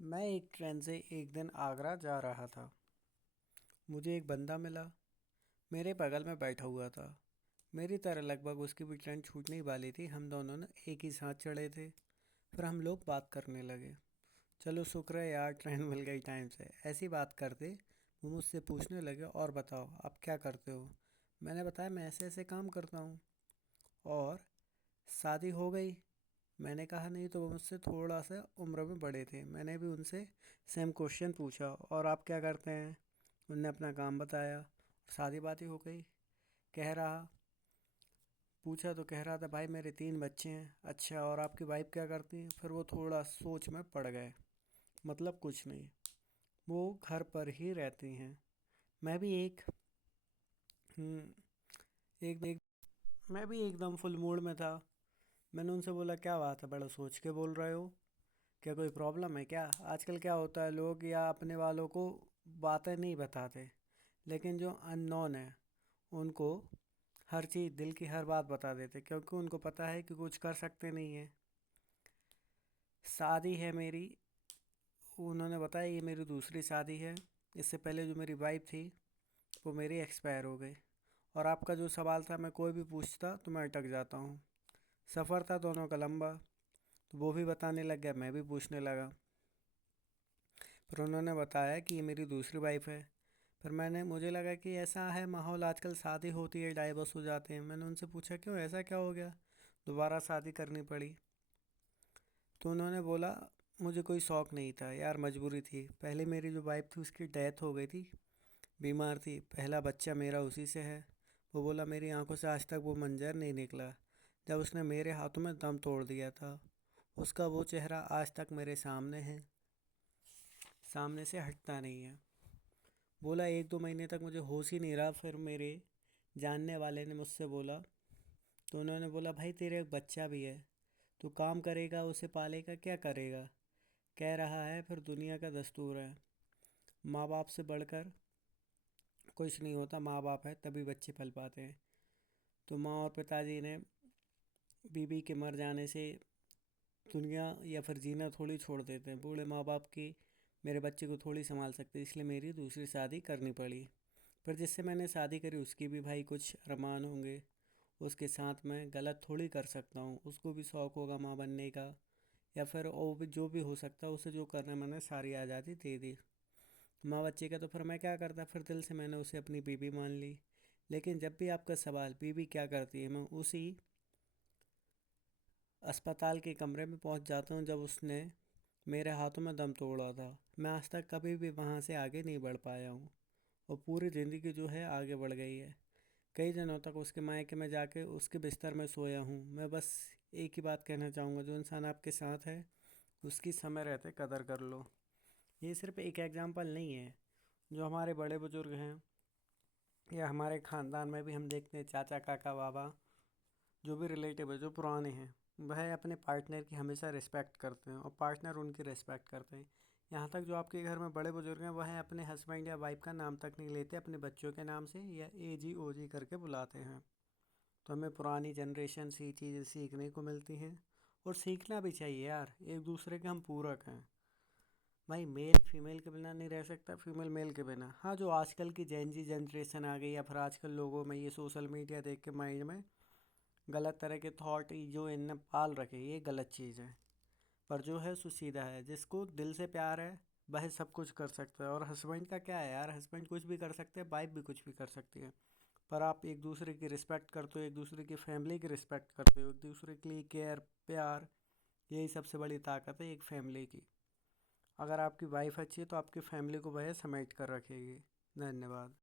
मैं एक ट्रेन से एक दिन आगरा जा रहा था। मुझे एक बंदा मिला, मेरे बगल में बैठा हुआ था। मेरी तरह लगभग उसकी भी ट्रेन छूटने ही वाली थी। हम दोनों ने एक ही साथ चढ़े थे। फिर हम लोग बात करने लगे। चलो शुक्र है यार, ट्रेन मिल गई टाइम से। ऐसी बात करते वो मुझसे पूछने लगे, और बताओ आप क्या करते हो। मैंने बताया मैं ऐसे ऐसे काम करता हूँ। और शादी हो गई? मैंने कहा नहीं। तो वो मुझसे थोड़ा सा उम्र में बड़े थे। मैंने भी उनसे सेम क्वेश्चन पूछा, और आप क्या करते हैं। उनने अपना काम बताया। शादी बात ही हो गई। कह रहा पूछा तो कह रहा था भाई मेरे 3 बच्चे हैं। अच्छा, और आपकी वाइफ क्या करती हैं। फिर वो थोड़ा सोच में पड़ गए। मतलब कुछ नहीं, वो घर पर ही रहती हैं। मैं भी एक हम्म, एक मैं भी एकदम फुल मूड में था। मैंने उनसे बोला क्या बात है, बड़ा सोच के बोल रहे हो। क्या कोई प्रॉब्लम है क्या। आजकल क्या होता है, लोग या अपने वालों को बातें नहीं बताते, लेकिन जो अननोन है उनको हर चीज़, दिल की हर बात बता देते, क्योंकि उनको पता है कि कुछ कर सकते नहीं है। शादी है मेरी। उन्होंने बताया ये मेरी दूसरी शादी है। इससे पहले जो मेरी वाइफ थी वो मेरी एक्सपायर हो गई। और आपका जो सवाल था, मैं कोई भी पूछता तो मैं अटक जाता हूँ। सफ़र था दोनों का लंबा, तो वो भी बताने लग गया, मैं भी पूछने लगा। फिर उन्होंने बताया कि ये मेरी दूसरी वाइफ है। फिर मुझे लगा कि ऐसा है माहौल, आजकल शादी होती है डाइवोर्स हो जाते हैं। मैंने उनसे पूछा क्यों, ऐसा क्या हो गया, दोबारा शादी करनी पड़ी। तो उन्होंने बोला मुझे कोई शौक़ नहीं था यार, मजबूरी थी। पहले मेरी जो वाइफ थी उसकी डेथ हो गई थी, बीमार थी। पहला बच्चा मेरा उसी से है। वो बोला मेरी आंखों से आज तक वो मंजर नहीं निकला जब उसने मेरे हाथों में दम तोड़ दिया था। उसका वो चेहरा आज तक मेरे सामने है, सामने से हटता नहीं है। बोला 1-2 महीने तक मुझे होश ही नहीं रहा। फिर मेरे जानने वाले ने मुझसे बोला, तो उन्होंने बोला भाई तेरे एक बच्चा भी है, तू काम करेगा उसे पालेगा, क्या करेगा। कह रहा है फिर दुनिया का दस्तूर है, माँ बाप से बढ़कर कुछ नहीं होता। माँ बाप है तभी बच्चे पल पाते हैं। तो माँ और पिताजी ने बीबी के मर जाने से दुनिया या फिर जीना थोड़ी छोड़ देते हैं। बूढ़े माँ बाप की मेरे बच्चे को थोड़ी संभाल सकते, इसलिए मेरी दूसरी शादी करनी पड़ी। पर जिससे मैंने शादी करी उसकी भी भाई कुछ अरमान होंगे, उसके साथ मैं गलत थोड़ी कर सकता हूँ। उसको भी शौक़ होगा माँ बनने का, या फिर और भी जो भी हो सकता है उसे जो करना है, मैंने सारी आज़ादी दे दी। माँ बच्चे का तो फिर मैं क्या करता, फिर दिल से मैंने उसे अपनी बीवी मान ली। लेकिन जब भी आपका सवाल बीवी क्या करती है, मैं उसी अस्पताल के कमरे में पहुंच जाता हूं जब उसने मेरे हाथों में दम तोड़ा था। मैं आज तक कभी भी वहां से आगे नहीं बढ़ पाया हूं, और पूरी ज़िंदगी जो है आगे बढ़ गई है। कई दिनों तक उसके मायके में जाके उसके बिस्तर में सोया हूँ। मैं बस एक ही बात कहना चाहूँगा, जो इंसान आपके साथ है उसकी समय रहते कदर कर लो। ये सिर्फ एक एग्जाम्पल नहीं है। जो हमारे बड़े बुजुर्ग हैं, या हमारे ख़ानदान में भी हम देखते हैं, चाचा काका बाबा, जो भी रिलेटिव है जो पुराने हैं, वह अपने पार्टनर की हमेशा रिस्पेक्ट करते हैं, और पार्टनर उनकी रिस्पेक्ट करते हैं। यहाँ तक जो आपके घर में बड़े बुजुर्ग हैं, वह अपने हस्बैंड या वाइफ का नाम तक नहीं लेते, अपने बच्चों के नाम से या ए जी ओ जी करके बुलाते हैं। तो हमें पुरानी जनरेशन से ये चीज़ें सीखने को मिलती हैं, और सीखना भी चाहिए यार। एक दूसरे के हम पूरक हैं। भाई मेल फीमेल के बिना नहीं रह सकता, फीमेल मेल के बिना। हाँ, जो आजकल की जेन जनरेशन आ गई, या फिर आजकल लोगों में ये सोशल मीडिया देख के माइंड में गलत तरह के थॉट जो इनने पाल रखे, ये गलत चीज़ है। पर जो है सो सीधा है, जिसको दिल से प्यार है वह सब कुछ कर सकता है। और हस्बैंड का क्या है यार, हस्बैंड कुछ भी कर सकते हैं, वाइफ भी कुछ भी कर सकती है। पर आप एक दूसरे की रिस्पेक्ट करते हो, एक दूसरे की फैमिली की रिस्पेक्ट करते हो, एक दूसरे के लिए केयर प्यार, यही सबसे बड़ी ताकत है एक फैमिली की। अगर आपकी वाइफ अच्छी है तो आपकी फैमिली को वह समेट कर रखेगी। धन्यवाद।